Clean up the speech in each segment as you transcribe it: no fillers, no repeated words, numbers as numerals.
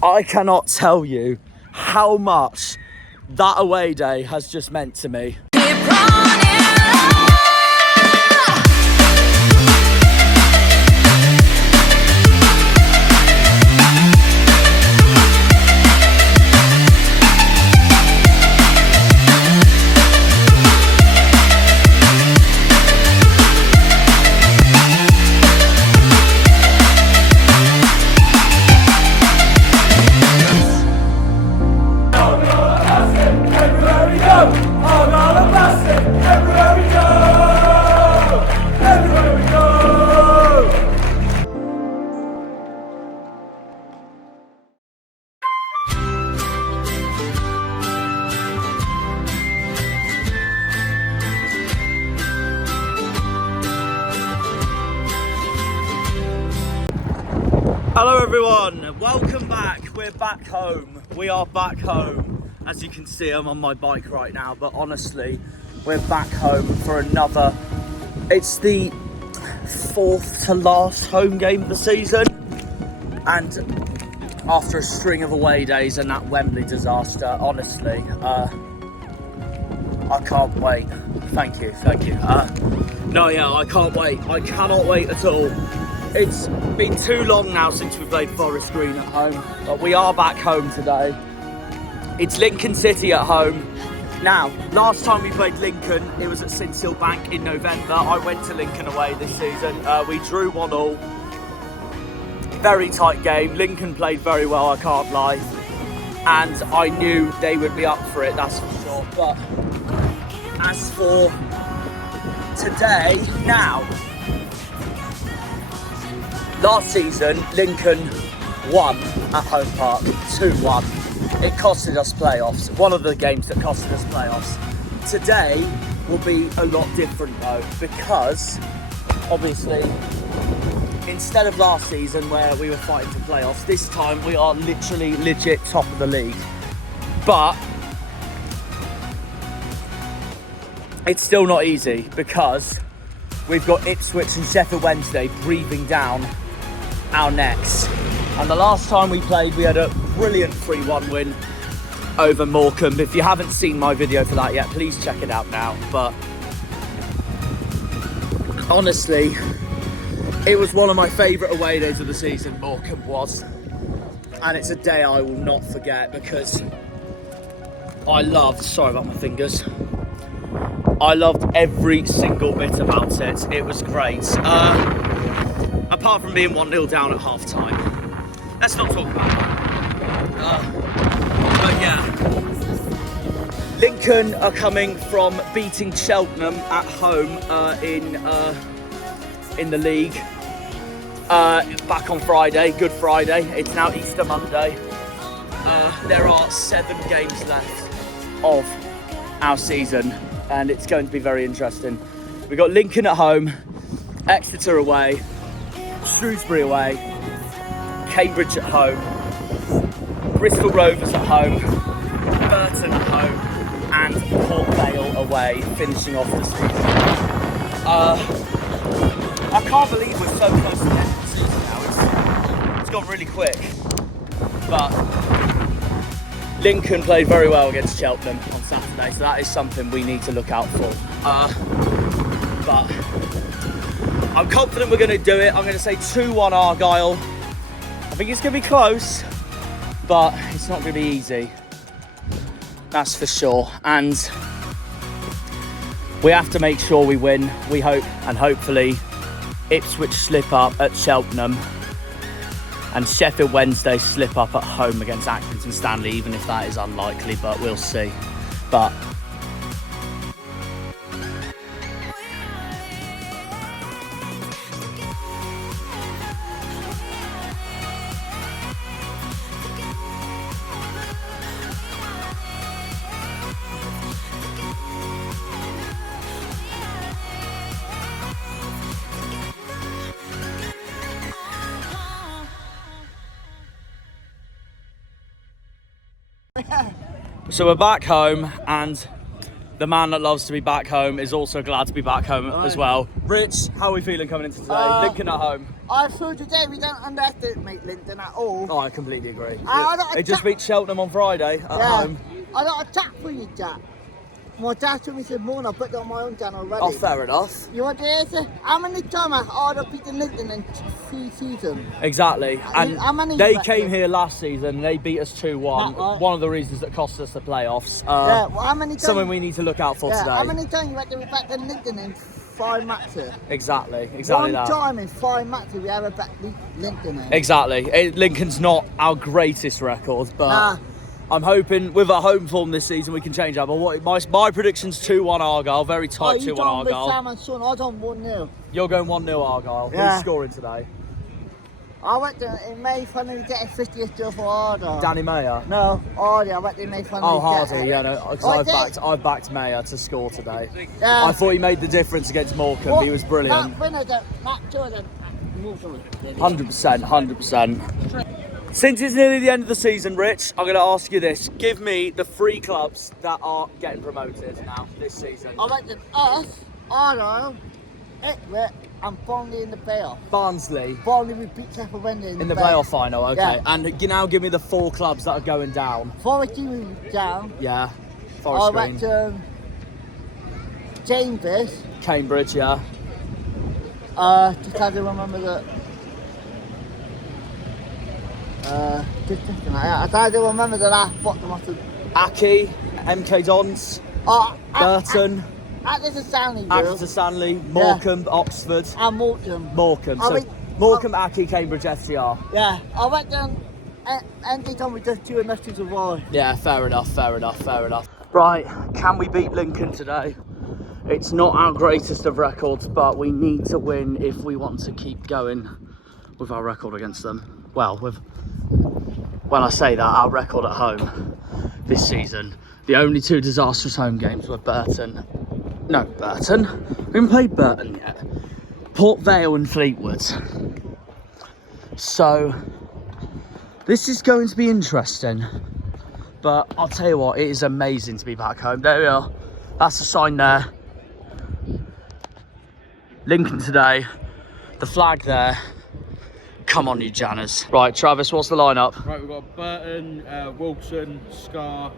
I cannot tell you how much that away day has just meant to me. Hello everyone, welcome back. We're back home. We are back home. As you can see, I'm on my bike right now, but honestly, we're back home for another, it's the 4th to last home game of the season. And after a string of away days and that Wembley disaster, honestly, I can't wait. Thank you. No, yeah, I can't wait. I cannot wait at all. It's been too long now since we played Forest Green at home, but we are back home today. It's Lincoln City at home. Now, last time we played Lincoln, it was at Sinshill Bank in November. I went to Lincoln away this season. We drew 1-1. Very tight game. Lincoln played very well, I can't lie. And I knew they would be up for it, that's for sure. But as for today, now, last season, Lincoln won at Home Park, 2-1. It costed us playoffs, one of the games that costed us playoffs. Today will be a lot different though, because obviously, instead of last season where we were fighting for playoffs, this time we are literally legit top of the league. But it's still not easy because we've got Ipswich and Sheffield Wednesday breathing down our necks. And the last time we played, we had a brilliant 3-1 win over Morecambe. If you haven't seen my video for that yet, please check it out now. But honestly, it was one of my favourite away days of the season, Morecambe was. And it's a day I will not forget because I loved, sorry about my fingers, I loved every single bit about it. It was great. Apart from being 1-0 down at half time. Let's not talk about that. But yeah. Lincoln are coming from beating Cheltenham at home in the league. Back on Friday, Good Friday. It's now Easter Monday. There are 7 games left of our season and it's going to be very interesting. We've got Lincoln at home, Exeter away, Shrewsbury away, Cambridge at home, Bristol Rovers at home, Burton at home, and Port Vale away, finishing off the season. I can't believe we're so close to the end of the season now. It's gone really quick. But Lincoln played very well against Cheltenham on Saturday, so that is something we need to look out for. But I'm confident we're going to do it. I'm going to say 2-1 Argyle. I think it's going to be close, but it's not going to be easy. That's for sure. And we have to make sure we win. We hope, and hopefully Ipswich slip up at Cheltenham and Sheffield Wednesday slip up at home against Accrington Stanley, even if that is unlikely, but we'll see. But so we're back home, and the man that loves to be back home is also glad to be back home as well. Rich, how are we feeling coming into today? Lincoln at home. I feel today we don't underestimate Lincoln at all. Oh, I completely agree. I It just beat Cheltenham on Friday at home. I got a chat for you, Jack. My dad told me this morning, I put it on my own channel already. Oh, fair enough. You want to hear this? How many times I've beaten Lincoln in 3 seasons? Exactly. And how many they came here last season and they beat us 2-1. Right. One of the reasons that cost us the playoffs. Yeah, well, how many times? Something we need to look out for today. How many times you reckon we beaten Lincoln in 5 matches? Exactly One that. time in 5 matches we ever bet Lincoln in. Exactly. Lincoln's not our greatest record, but I'm hoping with our home form this season we can change that. But my prediction's 2-1 Argyle, very tight 2-1 Argyle. Sam and Son, I done 1-0. You're going 1-0 Argyle. Yeah. Who's scoring today? I went in May finally get a 50th goal for Argyle. Danny Mayer. No, Hardy. I went in May finally. Oh, Hardy, yeah, no, because I've backed Mayer to score today. Yeah. I thought he made the difference against Morecambe. He was brilliant. That 100%. Since it's nearly the end of the season, Rich, I'm going to ask you this. Give me the 3 clubs that are getting promoted now this season. I went to us, Argyle, Ipswich, and Barnsley in the playoff. Barnsley. Barnsley we beat Sheffield Wednesday in the playoff final, okay. Yeah. And you now give me the 4 clubs that are going down. Forest Green down. Yeah. Forest Green. I went to Chambers. Cambridge, yeah. Just had to remember that. Just thinking like that. I tried to remember the last bottom of the. Aki, MK Dons, Burton. Atherton Stanley. Atherton Stanley, Morecambe, Oxford. And Morecambe. Morecambe. So Morecambe, Aki, Cambridge, FCR. Yeah, I went down. MK Dons was just 2 enough to survive. Yeah, fair enough. Right, can we beat Lincoln today? It's not our greatest of records, but we need to win if we want to keep going with our record against them. Well, when I say that, our record at home this season, the only 2 disastrous home games were Burton. No, Burton. We haven't played Burton yet. Port Vale and Fleetwood. So, this is going to be interesting. But I'll tell you what, it is amazing to be back home. There we are. That's the sign there. Lincoln today. The flag there. Come on, you Janners. Right, Travis, what's the lineup? Right, we've got Burton, Wilson, Scar,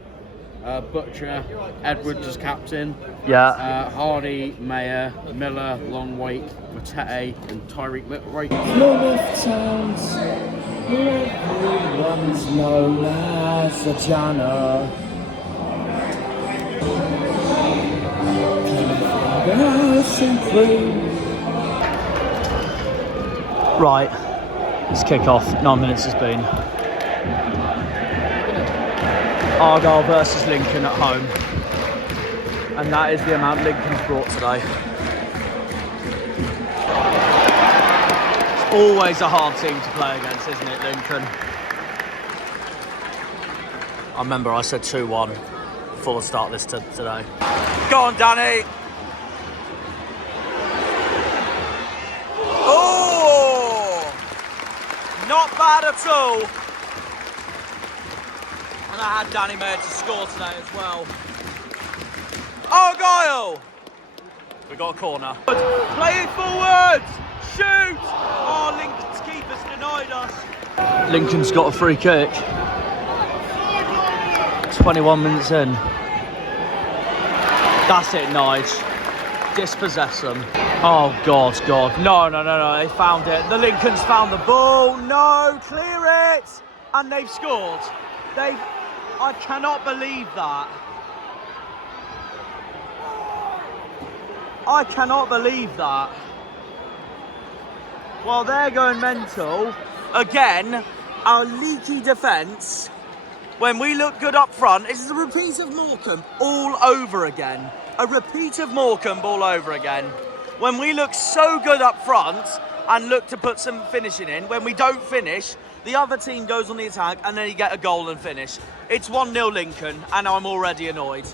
Butcher, Edwards as captain. Yeah. Hardy, Mayer, Miller, Longwaite, Matete, and Tyreek Littleray. Plymouth Towns, everyone's known as a Janner. Right, let's kick off. 9 minutes has been. Argyle versus Lincoln at home. And that is the amount Lincoln's brought today. It's always a hard team to play against, isn't it, Lincoln? I remember I said 2-1 before the start of this today. Go on, Danny! Not bad at all. And I had Danny Mayer to score today as well. Argyle! We got a corner. Play it forward! Shoot! Oh, Lincoln's keeper's denied us. Lincoln's got a free kick. 21 minutes in. That's it, Nige. Dispossess them. Oh, God. No. They found it. The Lincolns found the ball. No, clear it. And they've scored. I cannot believe that. I cannot believe that. Well, they're going mental. Again, our leaky defence. When we look good up front, it's a repeat of Morecambe all over again. A repeat of Morecambe all over again. When we look so good up front and look to put some finishing in, when we don't finish, the other team goes on the attack and then you get a goal and finish. It's 1-0 Lincoln and I'm already annoyed.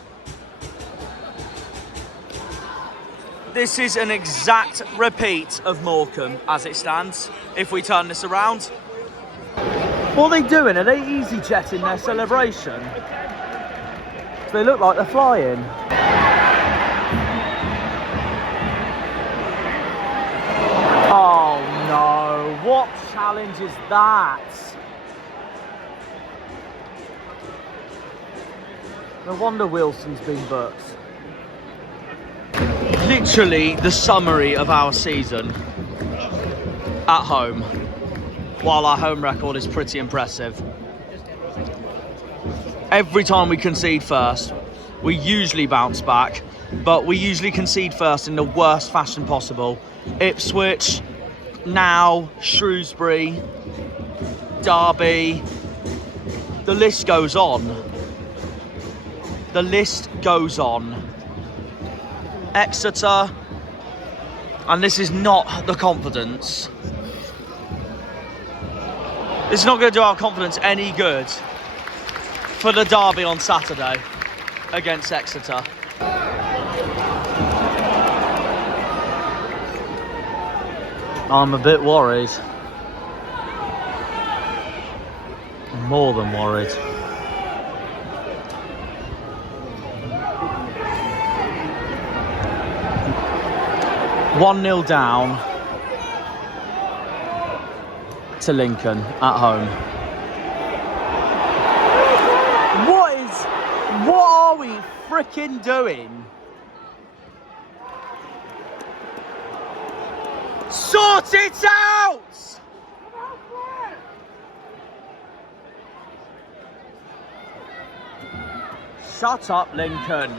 This is an exact repeat of Morecambe as it stands, if we turn this around. What are they doing? Are they easy jetting their celebration? They look like they're flying. Oh no. challenge is that? No wonder Wilson's been booked. Literally the summary of our season at home, while our home record is pretty impressive. Every time we concede first, we usually bounce back, but we usually concede first in the worst fashion possible. Ipswich, now Shrewsbury, Derby, the list goes on. The list goes on. Exeter, and this is not the confidence. This is not going to do our confidence any good for the derby on Saturday against Exeter. I'm a bit worried. More than worried. One 0 down to Lincoln at home. What are we frickin' doing? Sort it out! Shut up, Lincoln.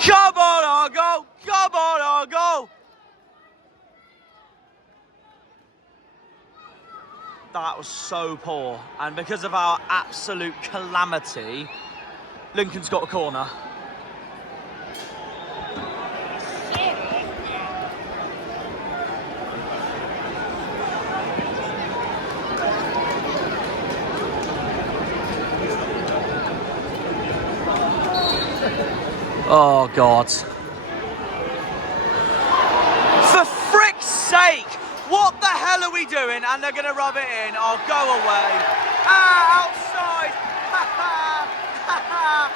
Come on, Argyle! Come on, Argyle! That was so poor, and because of our absolute calamity, Lincoln's got a corner. Oh, God. For frick's sake! What the hell are we doing? And they're going to rub it in. Oh, go away. Ah, outside! Ha ha! Ha ha!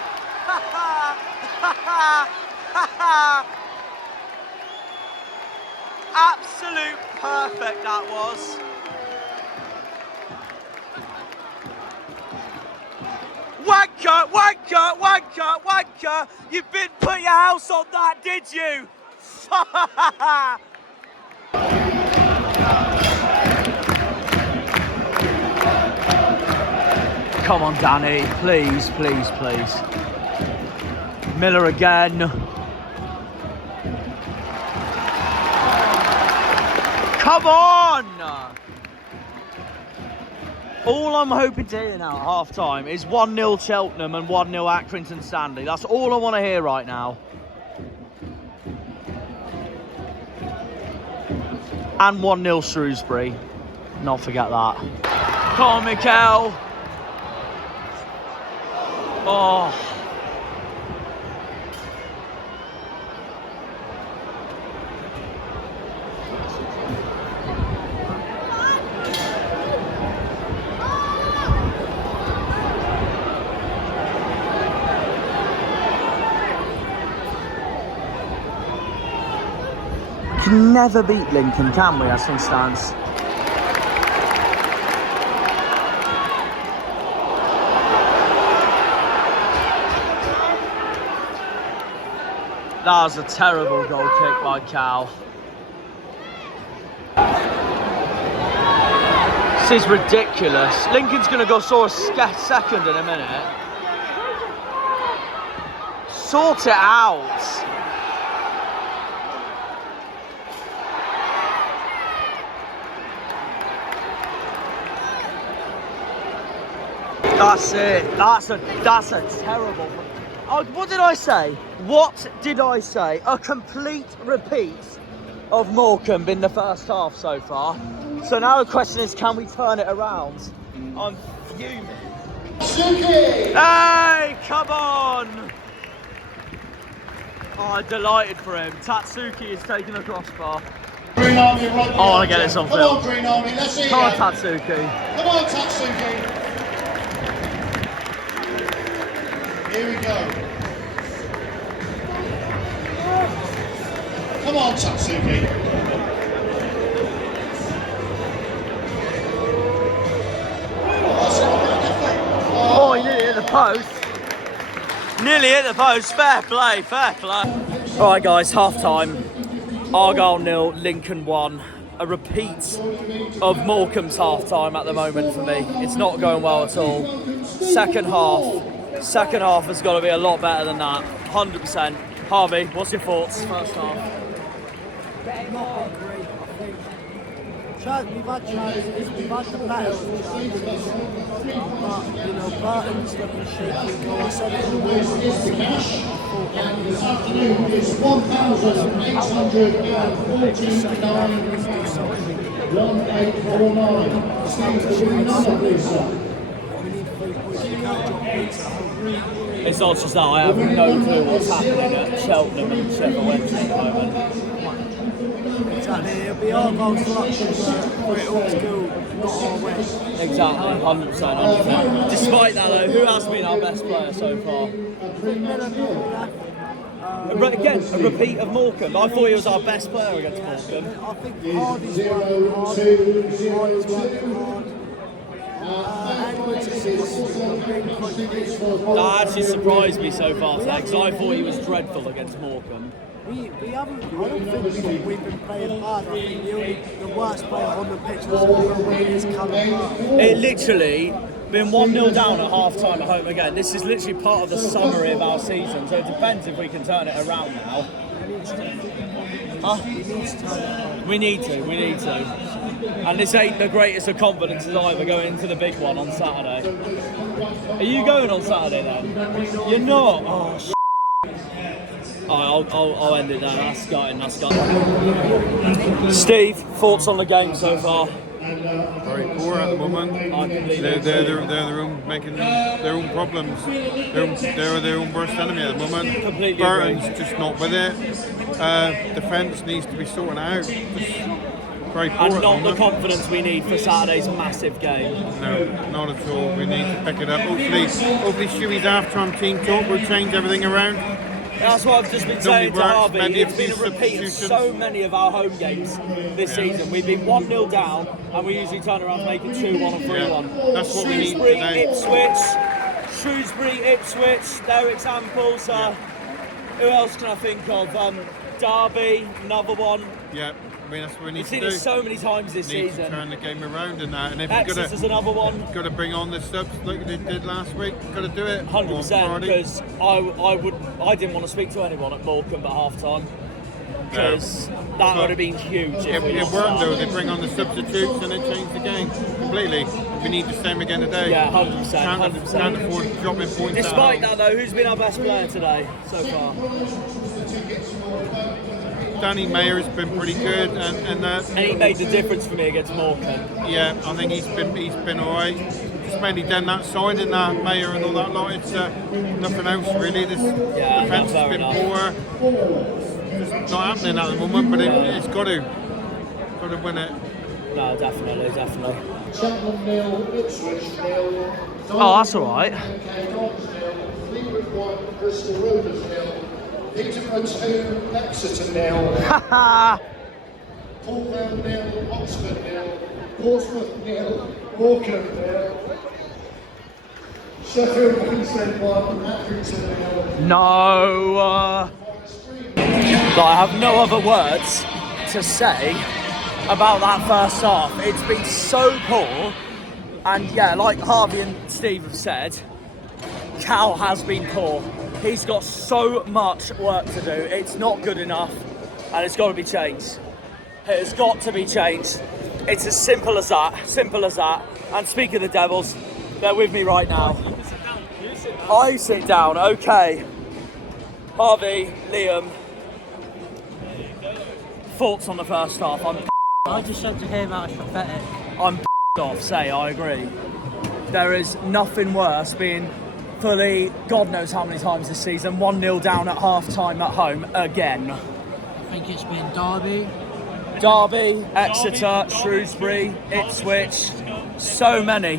Ha ha! Ha ha! Absolute perfect that was. Wanker! Wanker! Wanker! Wanker! You didn't put your house on that, did you? Come on, Danny. Please, please, please. Miller again. Come on! All I'm hoping to hear now at half-time is 1-0 Cheltenham and 1-0 Accrington Stanley. That's all I want to hear right now. And 1-0 Shrewsbury. Not forget that. Come on, Mikel. Oh. Can never beat Lincoln, can we, as things stands? That was a terrible goal kick by Cal. This is ridiculous. Lincoln's going to go score a second in a minute. Sort it out. That's it. That's a terrible. Oh, what did I say? What did I say? A complete repeat of Morecambe in the first half so far. So now the question is, can we turn it around? I'm fuming. Hey, come on! Oh, I'm delighted for him. Tatsuki is taking a crossbar. Green Army, right, I want to get this on film. Come on, Green Army, let's see. Come on, Tatsuki. Come on, Tatsuki. Here we go. Come on, Tatsuki. post. Nearly hit the post. Fair play, fair play. All right, guys, half time. Argyle 0, Lincoln 1. A repeat of Morecambe's half time at the moment for me. It's not going well at all. Second half has got to be a lot better than that. 100%. Harvey, what's your thoughts? First half. We've had chances, we've had the better chances, but you know, Burton's looking shaky. I said it in the week. It's not just that, I have no clue what's happening at Cheltenham and Sheffield Wednesday at the moment. Exactly, it'll be our goals for it all to go, not our way. Exactly, 100%. Despite that though, who has been our best player so far? Again, a repeat of Morecambe. I thought he was our best player against Morecambe. I think Hardy's working hard. Edwards is That actually surprised me so far today, because I thought he was dreadful against Morecambe. We haven't, I don't think we've been playing bad. I think the worst player on the pitch is Callum. It literally been 1-0 down at half time at home again. This is literally part of the summary of our season, so it depends if we can turn it around now. We need to. And this ain't the greatest of confidences either, going into the big one on Saturday. Are you going on Saturday then? You're not? Oh, I'll end it there. That's gutting. Steve, thoughts on the game so far? Very poor at the moment. They're making their own problems. They're their own worst enemy at the moment. Completely Burton's agree. just not with it. Defence needs to be sorted out. Just very poor And at not the the moment. confidence we need for Saturday's massive game. No, not at all. We need to pick it up. Hopefully Stewie's half-time team talk will change everything around. That's what I've just been saying to Harvey. It's been a repeat of so many of our home games this season. We've been 1-0 down, and we usually turn around and make it 2-1 or 3-1. Yeah, that's what we need Shrewsbury, Ipswich, they're examples. Who else can I think of? Derby, another one. Yeah, I mean that's what we need We've to seen do. it so many times this Need to season. turn the game around and that. And if you've Exeter's another one. got to bring on the subs like they did last week, got to do it. 100%, because I didn't want to speak to anyone at Morecambe at half time, because that would have been huge. It worked though. They bring on the substitutes and it changed the game completely. We need the same again today. Yeah, 100%. Can't afford dropping points. Despite that though, who's been our best player today so far? Danny Mayer's been pretty good, and he made the difference for me against Morecambe. yeah, I think he's been alright. Just mainly done that side and that Mayer and all that lot. It's nothing else really. This defence has been poor. It's not happening at the moment, but it's got to win it. No, definitely. Oh, that's all right. Peterborough 2, Exeter 0, Cornwall 0, Oxford 0, Portsmouth 0, Morecambe 0, Sheffield Wednesday 1, Accrington 0. No. I have no other words to say about that first half. It's been so poor, and yeah, like Harvey and Steve have said, Cal has been poor. He's got so much work to do. It's not good enough, and it's got to be changed. It has got to be changed. It's as simple as that. And speak of the Devils, they're with me right now. I sit down. Okay. Harvey, Liam, thoughts on the first half? I just said to him that was pathetic. I'm off. Say, I agree. There is nothing worse being fully, God knows how many times this season, 1-0 down at half-time at home again. I think it's been Derby, Exeter, Shrewsbury, Ipswich, so many.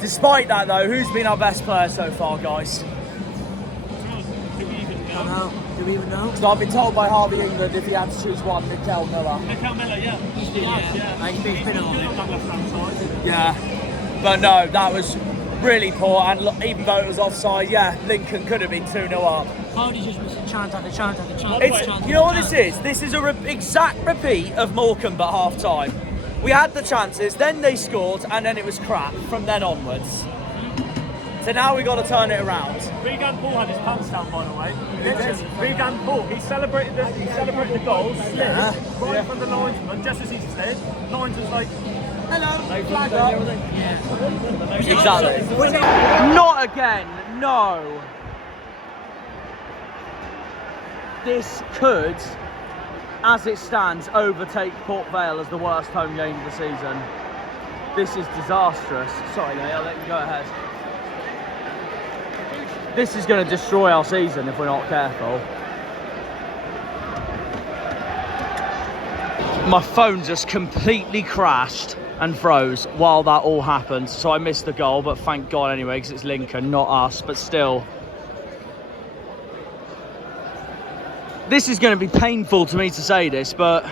Despite that though, who's been our best player so far, guys? I don't know. Do we even know? So I've been told by Harvey England if he had to choose one, Mikel Miller. He's been on it. Yeah, but no, that was really poor, and even though it was offside, yeah, Lincoln could have been 2-0 up. Hardy's just missing chance after chance after chance. It's, you know what this is? This is a exact repeat of Morecambe at half time. We had the chances, then they scored, and then it was crap from then onwards. So now we got to turn it around. Regan Paul had his pants down, by the way. Regan Paul, he celebrated the goals, slid right from the linesman, just as he slid. Lines was like, hello, flag up. Exactly. Not again, no. This could, as it stands, overtake Port Vale as the worst home game of the season. This is disastrous. Sorry, mate, I'll let you go ahead. This is going to destroy our season if we're not careful. My phone just completely crashed and froze while that all happened, so I missed the goal, but thank God anyway, because it's Lincoln, not us, but still. This is going to be painful to me to say this, but...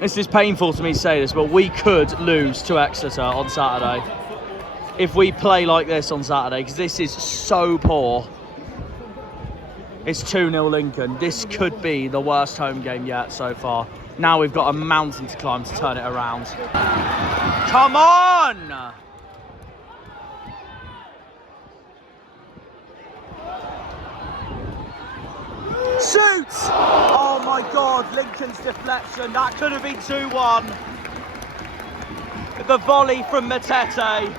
This is painful to me to say this, but we could lose to Exeter on Saturday. If we play like this on Saturday, because this is so poor. It's 2-0 Lincoln. This could be the worst home game yet so far. Now we've got a mountain to climb to turn it around. Come on! Shoot! Oh my God, Lincoln's deflection. That could have been 2-1. The volley from Matete.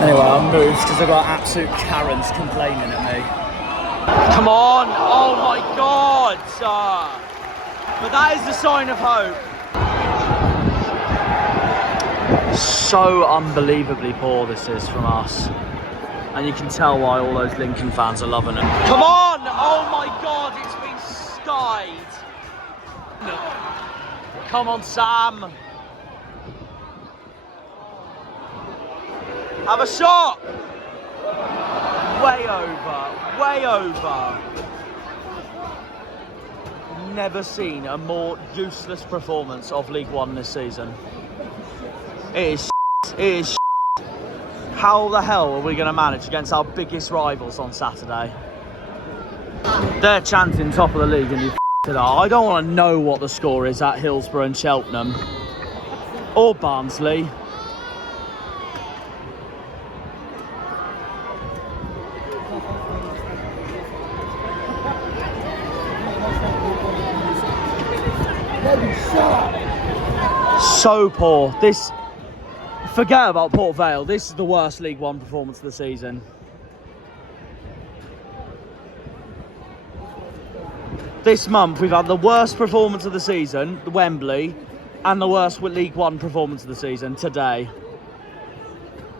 Anyway, I'm moved because I've got absolute Karens complaining at me. Come on! Oh my God! But that is the sign of hope. So unbelievably poor this is from us. And you can tell why all those Lincoln fans are loving it. Come on! Oh my God, it's been skied. Come on, Sam. Have a shot! Way over, way over. Never seen a more useless performance of League One this season. It is How the hell are we going to manage against our biggest rivals on Saturday? They're chanting top of the league and you it up. I don't want to know what the score is at Hillsborough and Cheltenham. Or Barnsley. So poor. Forget about Port Vale. This is the worst League One performance of the season. This month we've had the worst performance of the season, the Wembley, and the worst League One performance of the season today.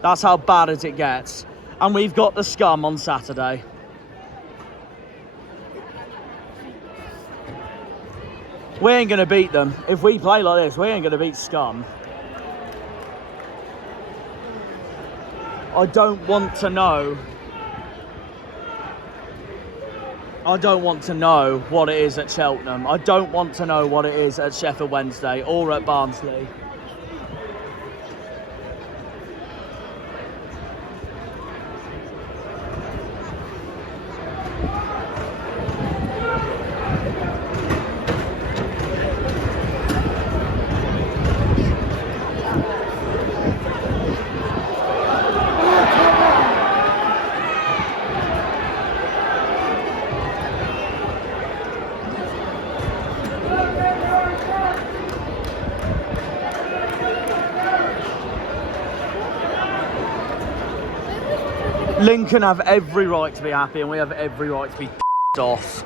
That's how bad as it gets. And we've got the scum on Saturday. We ain't going to beat them. If we play like this, we ain't going to beat scum. I don't want to know. I don't want to know what it is at Cheltenham. I don't want to know what it is at Sheffield Wednesday or at Barnsley. Lincoln have every right to be happy and we have every right to be off.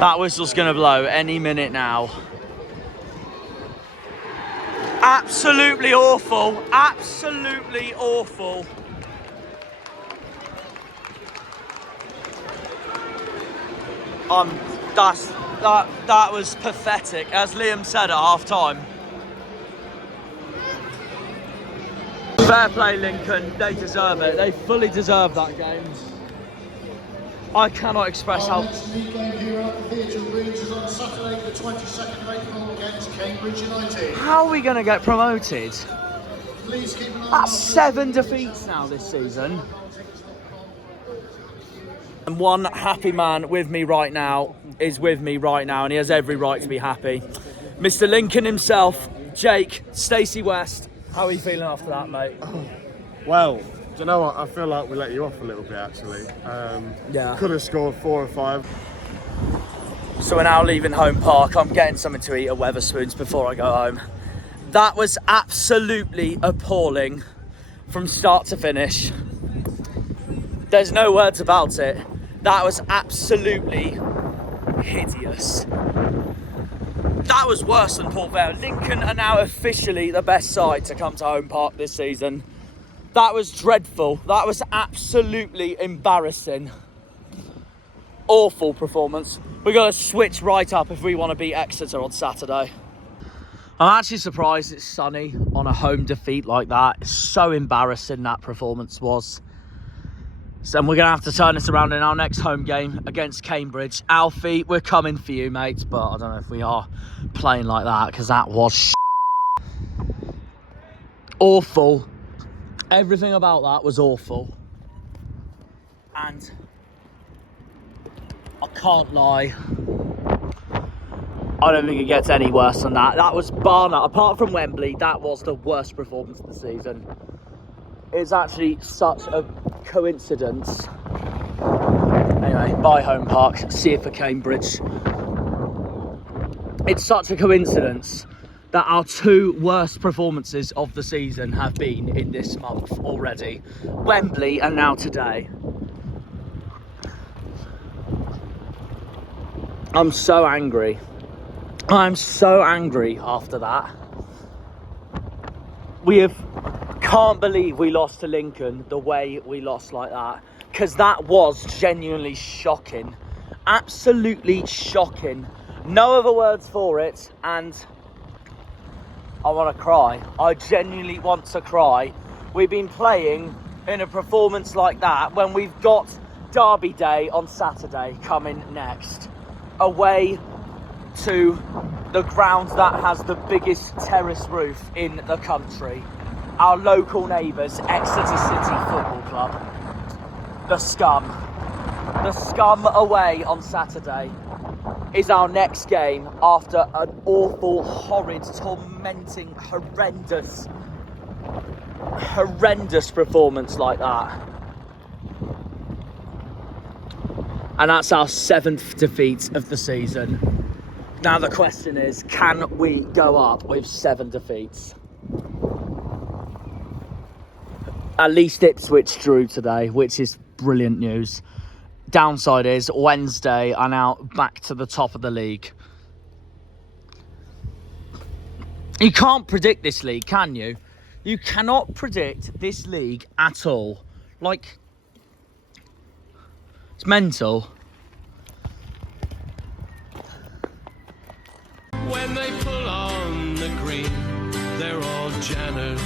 That whistle's going to blow any minute now. Absolutely awful. Absolutely awful. That was pathetic, as Liam said at half time. Fair play, Lincoln. They deserve it. They fully deserve that game. I cannot express how. Next league game here at the Theatre Rooms is on Saturday, the 22nd of April against Cambridge United. How are we going to get promoted? Please keep an eye on That's 7 defeats now this season. And one happy man with me right now is with me right now, and he has every right to be happy. Mr. Lincoln himself, Jake, Stacey West. How are you feeling after that, mate? Well, do you know what? I feel like we let you off a little bit, actually. Yeah. Could have scored 4 or 5. So we're now leaving Home Park. I'm getting something to eat at Wetherspoons before I go home. That was absolutely appalling from start to finish. There's no words about it. That was absolutely hideous. That was worse than Port Vale. Lincoln are now officially the best side to come to Home Park this season. That was dreadful. That was absolutely embarrassing. Awful performance. We've got to switch right up if we want to beat Exeter on Saturday. I'm actually surprised it's sunny on a home defeat like that. It's so embarrassing that performance was. So we're going to have to turn this around in our next home game against Cambridge. Alfie, we're coming for you, mate. But I don't know if we are playing like that, because that was awful. Everything about that was awful. And I can't lie, I don't think it gets any worse than that. That was bar none. Apart from Wembley, that was the worst performance of the season. It's actually such a coincidence. Anyway, bye Home Park. See you for Cambridge. It's such a coincidence that our 2 worst performances of the season have been in this month already. Wembley and now today. I'm so angry. I'm so angry after that. Can't believe we lost to Lincoln the way we lost like that, because that was genuinely shocking. Absolutely shocking. No other words for it, and I want to cry. I genuinely want to cry. We've been playing in a performance like that when we've got Derby Day on Saturday coming next, away to the ground that has the biggest terrace roof in the country. Our local neighbours, Exeter City Football Club. The scum. The scum away on Saturday is our next game after an awful, horrid, tormenting, horrendous performance like that. And that's our 7th defeat of the season. Now the question is, can we go up with 7 defeats? At least Ipswich drew today, which is brilliant news. Downside is Wednesday are now back to the top of the league. You can't predict this league, can you? You cannot predict this league at all. Like, it's mental. When they pull on the green, they're all Janners.